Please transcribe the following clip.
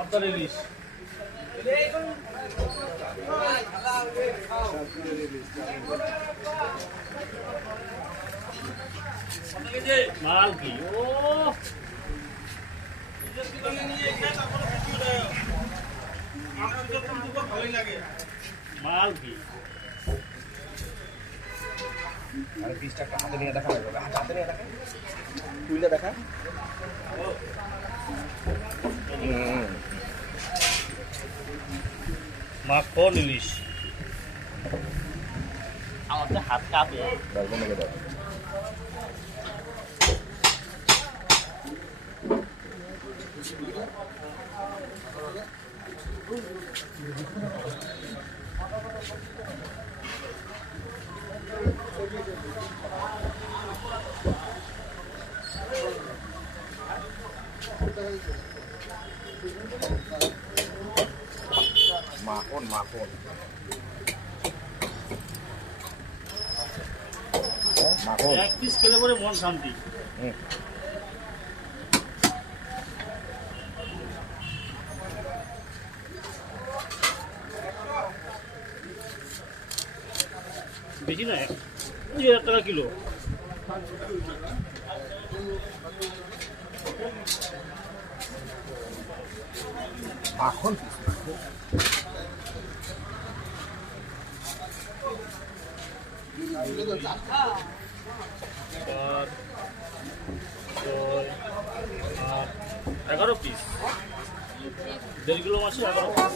পদ্মার ইলিশ মাল কি ও মাল কি আরে পিসটা একটা হাতে নিয়ে দেখা লাগবে হাতে নিয়ে দেখা তুইলে দেখা মাখন ইলিশ আমার তো হাত কাঁপে দেখবো নাকি দেখ মাখন মাখন মাখন এক পিস খেলে পরে মন শান্তি বেশি না 2,000 টাকা কিলো মাখন চার, 6, 8, 11 পিস 1.5 কিলো মাছে 11 পিস